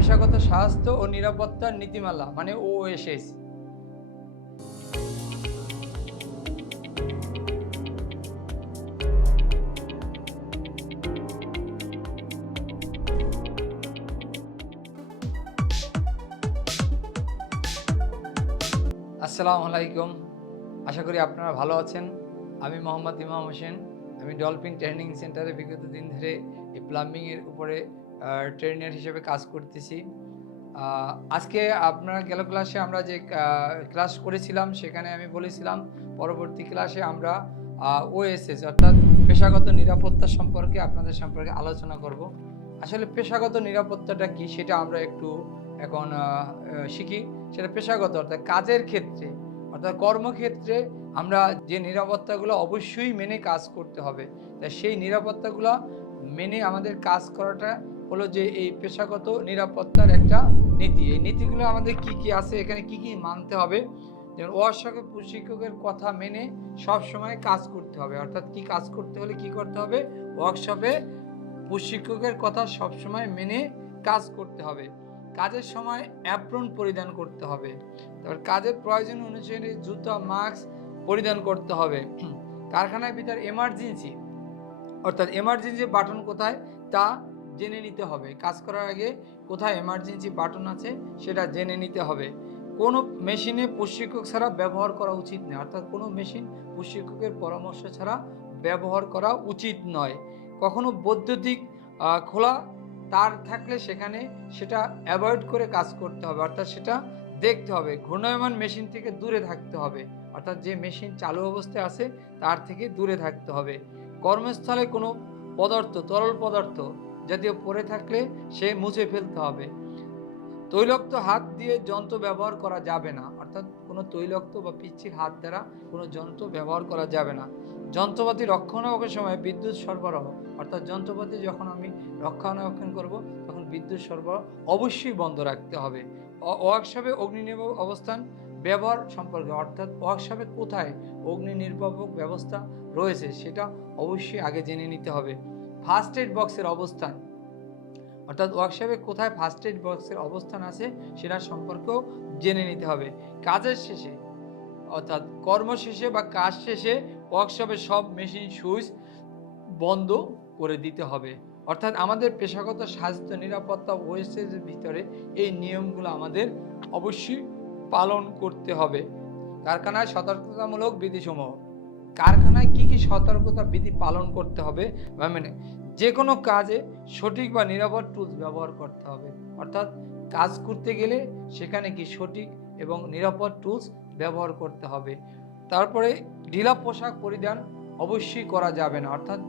পেশাগত স্বাস্থ্য ও নিরাপত্তার নীতিমালা মানে OSS। আসসালামু আলাইকুম, আশা করি আপনারা ভালো আছেন। আমি মোহাম্মদ ইমাম হোসেন। আমি ডলফিন ট্রেনিং সেন্টারে বিগত দিন ধরে এই প্লাম্বিংয়ের উপরে ট্রেনার হিসেবে কাজ করতেছি। আজকে আপনারা গেল ক্লাসে আমরা যে ক্লাস করেছিলাম সেখানে আমি বলেছিলাম পরবর্তী ক্লাসে আমরা OSS অর্থাৎ পেশাগত নিরাপত্তা সম্পর্কে আপনাদের সম্পর্কে আলোচনা করব। আসলে পেশাগত নিরাপত্তাটা কি সেটা আমরা একটু এখন শিখি। সেটা পেশাগত অর্থাৎ কাজের ক্ষেত্রে অর্থাৎ কর্মক্ষেত্রে আমরা যে নিরাপত্তাগুলো অবশ্যই মেনে কাজ করতে হবে। তাই সেই নিরাপত্তাগুলো মেনে আমাদের কাজ করাটা হলো যে এই পেশাগত নিরাপত্তার একটা নীতি। এই নীতিগুলো আমাদের কি কি আছে, এখানে কি কি মানতে হবে। যেমন ওয়ার্কশপে প্রশিক্ষকের কথা মেনে সব সময় কাজ করতে হবে। অর্থাৎ কি কাজ করতে হলে কি করতে হবে, ওয়ার্কশপে প্রশিক্ষকের কথা সবসময় মেনে কাজ করতে হবে। কাজের সময় অ্যাপ্রন পরিধান করতে হবে। তারপর কাজের প্রয়োজন অনুসারে জুতা মাস্ক পরিধান করতে হবে। কারখানার ভিতর এমার্জেন্সি অর্থাৎ এমার্জেন্সি বাটন কোথায় তা জেনে নিতে হবে। কাজ করার আগে কোথায় এমার্জেন্সি বাটন আছে সেটা জেনে নিতে হবে। কোনো মেশিনে প্রশিক্ষক ছাড়া ব্যবহার করা উচিত নয়। অর্থাৎ কোনো মেশিন প্রশিক্ষকের পরামর্শ ছাড়া ব্যবহার করা উচিত নয়। কখনো বৈদ্যুতিক খোলা তার থাকলে সেখানে সেটা অ্যাভয়েড করে কাজ করতে হবে। অর্থাৎ সেটা দেখতে হবে। ঘূর্ণায়মান মেশিন থেকে দূরে থাকতে হবে। অর্থাৎ যে মেশিন চালু অবস্থায় আছে তার থেকে দূরে থাকতে হবে। কর্মস্থলে কোনো পদার্থ তরল পদার্থ জাতীয় পড়ে থাকলে সে মুছে ফেলতে হবে। তৈলাক্ত হাত দিয়ে যন্ত্র ব্যবহার করা যাবে না। অর্থাৎ কোনো তৈলাক্ত বা পিচ্ছিল হাত দ্বারা কোনো যন্ত্র ব্যবহার করা যাবে না। যন্ত্রপাতি রক্ষণাবেক্ষণের সময় বিদ্যুৎ সরবরাহ অর্থাৎ যন্ত্রপাতি যখন আমি রক্ষণাবেক্ষণ করব তখন বিদ্যুৎ সরবরাহ অবশ্যই বন্ধ রাখতে হবে। ওয়ার্কশপে অগ্নি নির্বাপক অবস্থান ব্যবহার সম্পর্কে অর্থাৎ ওয়ার্কশপে কোথায় অগ্নি নির্বাপক ব্যবস্থা রয়েছে সেটা অবশ্যই আগে জেনে নিতে হবে। ফার্স্ট এড বক্সের অবস্থান অর্থাৎ ওয়ার্কশপে কোথায় ফার্স্ট এড বক্সের অবস্থান আছে সেটা সম্পর্কেও জেনে নিতে হবে। কাজের শেষে অর্থাৎ কর্ম শেষে বা কাজ শেষে ওয়ার্কশপে সব মেশিন সুইচ বন্ধ করে দিতে হবে। অর্থাৎ আমাদের পেশাগত স্বাস্থ্য নিরাপত্তা OSS এর ভিতরে এই নিয়মগুলো আমাদের অবশ্যই পালন করতে হবে। কারখানায় সতর্কতামূলক বিধিসমূহ কারখানায় কি কি সতর্কতা বিধি পালন করতে হবে বা মানে যে কোনো কাজে সঠিক বা নিরাপদ টুলস ব্যবহার করতে হবে। অর্থাৎ কাজ করতে গেলে সেখানে কি সঠিক এবং নিরাপদ টুলস ব্যবহার করতে হবে। তারপরে ঢিলা পোশাক পরিধান অবশ্যই করা যাবে না। অর্থাৎ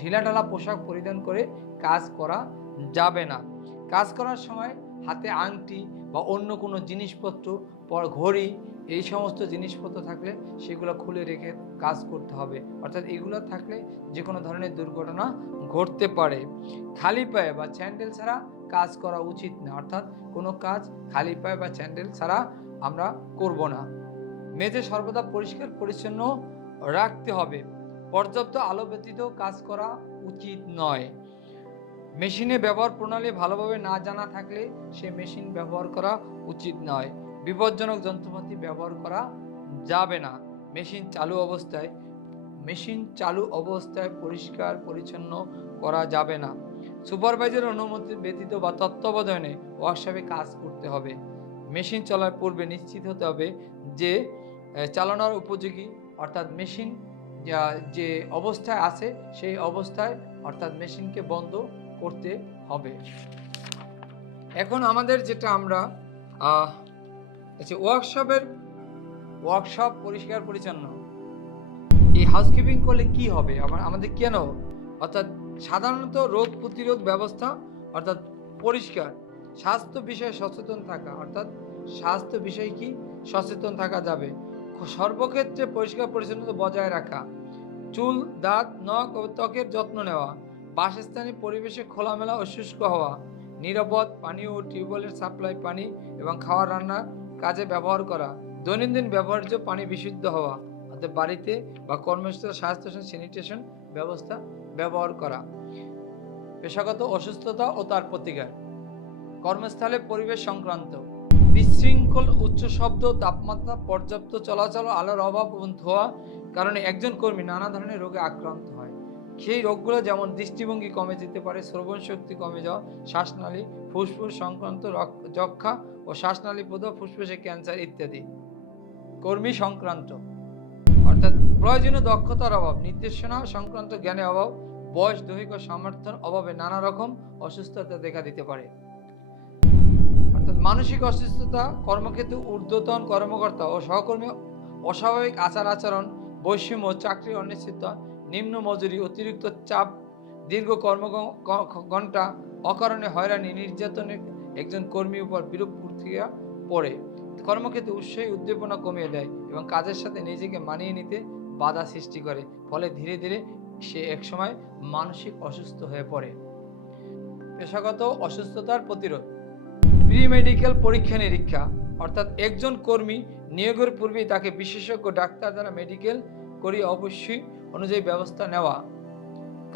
ঢিলাঢালা পোশাক পরিধান করে কাজ করা যাবে না। কাজ করার সময় হাতে আংটি বা অন্য কোনো জিনিসপত্র ঘড়ি এই সমস্ত জিনিসপত্র থাকলে সেগুলো খুলে রেখে কাজ করতে হবে। অর্থাৎ এগুলো থাকলে যে কোনো ধরনের দুর্ঘটনা ঘটতে পারে। খালি পায়ে বা স্যান্ডেল ছাড়া কাজ করা উচিত না। অর্থাৎ কোনো কাজ খালি পায়ে বা স্যান্ডেল ছাড়া আমরা করব না। মেঝে সর্বদা পরিষ্কার পরিচ্ছন্ন রাখতে হবে। পর্যাপ্ত আলো ব্যতীত কাজ করা উচিত নয়। মেশিনে ব্যবহার প্রণালী ভালোভাবে না জানা থাকলে সে মেশিন ব্যবহার করা উচিত নয়। বিপজ্জনক যন্ত্রপাতি ব্যবহার করা যাবে না। মেশিন চালু অবস্থায় পরিষ্কার পরিচ্ছন্ন করা যাবে না। সুপারভাইজার অনুমতি ব্যতীত বা তত্ত্বাবধানে ওয়ার্কশপে কাজ করতে হবে। মেশিন চলার পূর্বে নিশ্চিত হতে হবে যে চালানোর উপযোগী অর্থাৎ মেশিন যে অবস্থায় আছে সেই অবস্থায় অর্থাৎ মেশিনকে বন্ধ করতে হবে। এখন আমাদের যেটা আমরা ওয়ার্কশপ পরিষ্কার পরিচ্ছন্ন এই হাউসকিপিং করলে কি হবে আমাদের কেন অর্থাৎ সাধারণত রোগ প্রতিরোধ ব্যবস্থা অর্থাৎ পরিষ্কার স্বাস্থ্য বিষয়ে সচেতন থাকা অর্থাৎ স্বাস্থ্য বিষয়ে কি সচেতন থাকা যাবে। সর্বক্ষেত্রে পরিষ্কার পরিচ্ছন্নতা বজায় রাখা, চুল দাঁত নখ ও ত্বকের যত্ন নেওয়া, বাসস্থানীয় পরিবেশে খোলামেলা ও শুষ্ক হওয়া, নিরাপদ পানীয় ও টিউবওয়েলের সাপ্লাই পানি এবং খাওয়া রান্নার কাজে ব্যবহার করা, দৈনন্দিন ব্যবহার্য পানি বিশুদ্ধ হওয়া অর্থাৎ বাড়িতে বা কর্মস্থলে স্বাস্থ্য স্যানিটেশন ব্যবস্থা ব্যবহার করা। পেশাগত অসুস্থতা ও তার প্রতিকার কর্মস্থলে পরিবেশ সংক্রান্ত বিশৃঙ্খল উচ্চ শব্দ, তাপমাত্রা, পর্যাপ্ত চলাচল, আলোর অভাব এবং ধোঁয়া কারণে একজন কর্মী নানা ধরনের রোগে আক্রান্ত হয়। সেই রোগগুলো যেমন দৃষ্টিভঙ্গি কমে যেতে পারে, শ্রবণ শক্তি কমে যাওয়া, শ্বাসনালী, ফুসফুস সংক্রান্ত যক্ষা ও শ্বাসনালী প্রদাহ, ফুসফুসে ক্যান্সার ইত্যাদি। কর্মী সংক্রান্ত অর্থাৎ প্রয়োজনীয় দক্ষতার অভাব, নির্দেশনা সংক্রান্ত জ্ঞানের অভাব, বয়স, দৈহিক ও সামর্থ্যের অভাবে নানা রকম অসুস্থতা দেখা দিতে পারে। অর্থাৎ মানসিক অসুস্থতা, কর্মক্ষেত্রে ঊর্ধ্বতন কর্মকর্তা ও সহকর্মী অস্বাভাবিক আচার-আচরণ, বৈষম্য, চাকরির অনিশ্চয়তা, নিম্ন মজুরি, অতিরিক্ত চাপ, দীর্ঘ কর্মঘণ্টা, অকারণে হয়রানি, নির্যাতনে একজন কর্মীর উপর বিরূপ প্রতিক্রিয়া পড়ে। কর্মক্ষেত্রে উৎসাহী উদ্দীপনা কমিয়ে দেয় এবং কাজের সাথে নিজেকে মানিয়ে নিতে বাধা সৃষ্টি করে, ফলে ধীরে ধীরে সে একসময় মানসিক অসুস্থ হয়ে পড়ে। পেশাগত অসুস্থতার প্রতিরোধ, প্রি মেডিকেল পরীক্ষা নিরীক্ষা, অর্থাৎ একজন কর্মী নিয়োগের পূর্বেই তাকে বিশেষজ্ঞ ডাক্তার দ্বারা মেডিকেল করিয়ে অবশ্যই অনুযায়ী ব্যবস্থা নেওয়া।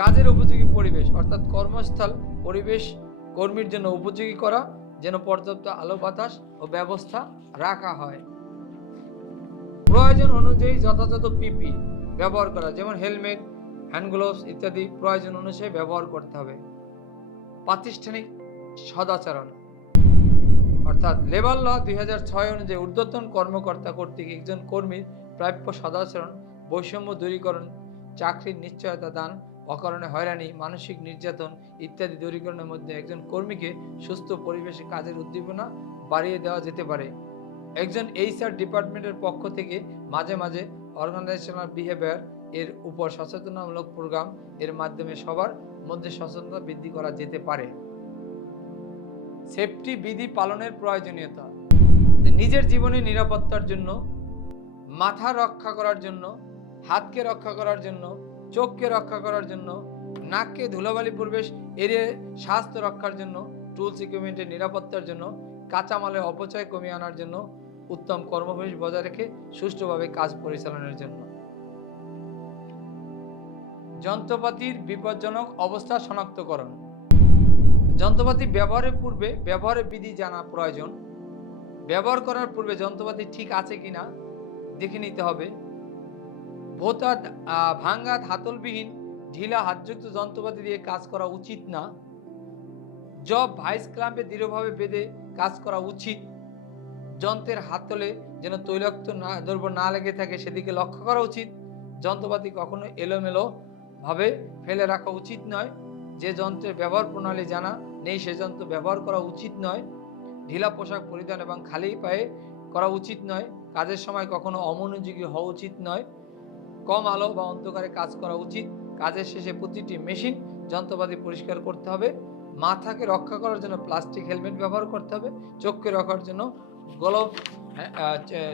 কাজের উপযোগী পরিবেশ, অর্থাৎ কর্মস্থল পরিবেশ কর্মীর জন্য উপযোগী করা, যেন পর্যাপ্ত আলো বাতাস ও ব্যবস্থা রাখা হয়। প্রয়োজন অনুযায়ী যথাযথ পিপি ব্যবহার করা, যেমন হেলমেট, হ্যান্ড গ্লোভস ইত্যাদি প্রয়োজন অনুযায়ী ব্যবহার করতে হবে। প্রাতিষ্ঠানিক সদাচরণ, অর্থাৎ লেবার ল 2006 অনুযায়ী ঊর্ধ্বতন কর্মকর্তা কর্তৃক একজন কর্মীর প্রাপ্য সদাচরণ, বৈষম্য দূরীকরণ, চাকরির নিশ্চয়তা দান, অকারণে হয়রানি, মানসিক নির্যাতন ইত্যাদি দূরীকরণের মধ্যে একজন কর্মীকে সুস্থ পরিবেশে কাজের উদ্দীপনা বাড়িয়ে দেওয়া যেতে পারে। একজন এইচআর ডিপার্টমেন্টের পক্ষ থেকে মাঝে মাঝে অর্গানাইজেশনাল বিহেভিয়ার এর উপর সচেতনতামূলক প্রোগ্রাম এর মাধ্যমে সবার মধ্যে সচেতনতা বৃদ্ধি করা যেতে পারে। সেফটি বিধি পালনের প্রয়োজনীয়তা, নিজের জীবনের নিরাপত্তার জন্য, মাথা রক্ষা করার জন্য, হাতকে রক্ষা করার জন্য, চোখকে রক্ষা করার জন্য, নাককে ধুলাবালি পরিবেশ এড়িয়ে স্বাস্থ্য রক্ষার জন্য, টুলস ইকুইপমেন্টের নিরাপত্তার জন্য, কাঁচামালের অপচয় কমিয়ে আনার জন্য, উত্তম কর্মপরিবেশ বজায় রেখে সুষ্ঠুভাবে কাজ পরিচালনার জন্য। যন্ত্রপাতির বিপজ্জনক অবস্থা শনাক্তকরণ, যন্ত্রপাতি ব্যবহারের পূর্বে ব্যবহারের বিধি জানা প্রয়োজন। ব্যবহার করার পূর্বে যন্ত্রপাতি ঠিক আছে কিনা দেখে নিতে হবে। ভোতা, ভাঙ্গা, হাতলবিহীন, ঢিলা হাতযুক্ত যন্ত্রপাতি দিয়ে কাজ করা উচিত না। জব ভাইস ক্লাম্পে দৃঢ়ভাবে বেঁধে কাজ করা উচিত। যন্ত্রের হাতলে যেন তৈলাক্ত দ্রব্য না লেগে থাকে সেদিকে লক্ষ্য করা উচিত। যন্ত্রপাতি কখনো এলোমেলো ভাবে ফেলে রাখা উচিত নয়। যে যন্ত্রের ব্যবহার প্রণালী জানা নেই সে যন্ত্র ব্যবহার করা উচিত নয়। ঢিলা পোশাক পরিধান এবং খালি পায়ে করা উচিত নয়। কাজের সময় কখনো অমনোযোগী হওয়া উচিত নয়। কম আলো বা অন্ধকারে কাজ করা উচিত। কাজের শেষে প্রতিটি মেশিন যন্ত্রপাতি পরিষ্কার করতে হবে। মাথাকে রক্ষা করার জন্য প্লাস্টিক হেলমেট ব্যবহার করতে হবে। চোখকে রক্ষার জন্য গ্লোভস,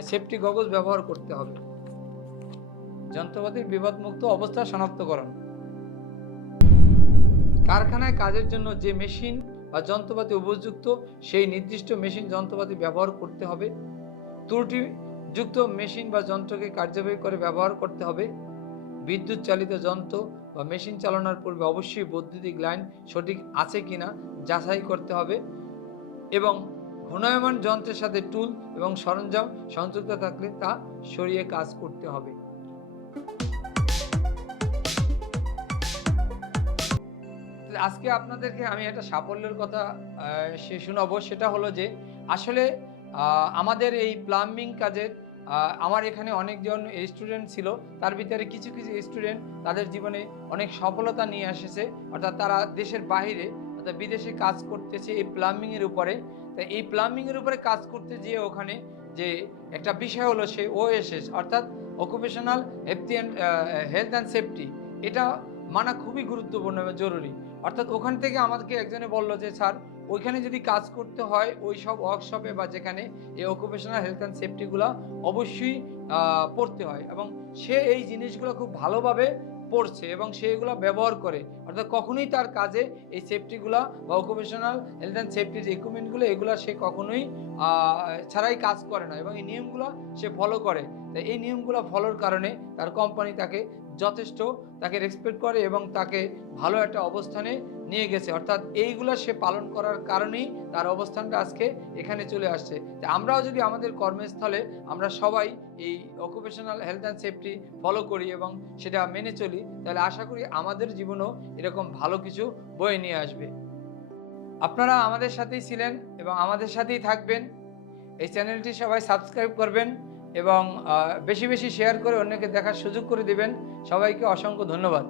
সেফটি গগলস ব্যবহার করতে হবে। যন্ত্রপাতির বিপদমুক্ত অবস্থা শনাক্তকরণ, কারখানায় কাজের জন্য যে মেশিন বা যন্ত্রপাতি উপযুক্ত সেই নির্দিষ্ট মেশিন যন্ত্রপাতি ব্যবহার করতে হবে। ত্রুটিযুক্ত মেশিন বা যন্ত্রকে কার্যকরী করে ব্যবহার করতে হবে। বিদ্যুৎ চালিত যন্ত্র বা মেশিন চালানোর পূর্বে অবশ্যই বৈদ্যুতিক লাইন সঠিক আছে কিনা যাচাই করতে হবে এবং ঘূর্ণায়মান যন্ত্রের সাথে টুল এবং সরঞ্জাম সংযুক্ত থাকলে তা সরিয়ে কাজ করতে হবে। আজকে আপনাদেরকে আমি একটা সাফল্যের কথা শোনাবো। সেটা হলো যে আসলে আমাদের এই প্লাম্বিং কাজের আমার এখানে অনেকজন স্টুডেন্ট ছিল। তার ভিতরে কিছু কিছু স্টুডেন্ট তাদের জীবনে অনেক সফলতা নিয়ে এসেছে, অর্থাৎ তারা দেশের বাইরে অর্থাৎ বিদেশে কাজ করতেছে এই প্লাম্বিংয়ের উপরে। তো এই প্লাম্বিংয়ের উপরে কাজ করতে যেয়ে ওখানে যে একটা বিষয় হলো সে ওএসএস অর্থাৎ অকুপেশনাল হেলথ অ্যান্ড সেফটি, এটা মানা খুবই গুরুত্বপূর্ণ এবং জরুরি। অর্থাৎ ওখান থেকে আমাদেরকে একজনে বললো যে স্যার ওইখানে যদি কাজ করতে হয় ওই সব ওয়ার্কশপে বা যেখানে এই অকুপেশনাল হেলথ অ্যান্ড সেফটিগুলো অবশ্যই পড়তে হয় এবং সে এই জিনিসগুলো খুব ভালোভাবে পড়ছে এবং সে এগুলো ব্যবহার করে। অর্থাৎ কখনোই তার কাজে এই সেফটিগুলো বা অকুপেশনাল হেলথ অ্যান্ড সেফটির যে ইকুইপমেন্টগুলো এগুলো সে কখনোই ছাড়াই কাজ করে না এবং এই নিয়মগুলো সে ফলো করে। তাই এই নিয়মগুলো ফলোর কারণে তার কোম্পানি তাকে যথেষ্ট রেসপেক্ট করে এবং তাকে ভালো একটা অবস্থানে নিয়ে গেছে, অর্থাৎ এইগুলো সে পালন করার কারণেই তার অবস্থানটা আজকে এখানে চলে আসছে। তো আমরাও যদি আমাদের কর্মস্থলে আমরা সবাই এই occupational health and safety follow করি এবং সেটা মেনে চলি, তাহলে আশা করি আমাদের জীবনেও এরকম ভালো কিছু বয়ে নিয়ে আসবে। আপনারা আমাদের সাথেই ছিলেন এবং আমাদের সাথেই থাকবেন। এই চ্যানেলটি সবাই সাবস্ক্রাইব করবেন এবং বেশি বেশি শেয়ার করে অন্যকে দেখার সুযোগ করে দিবেন। সবাইকে অসংখ্য ধন্যবাদ।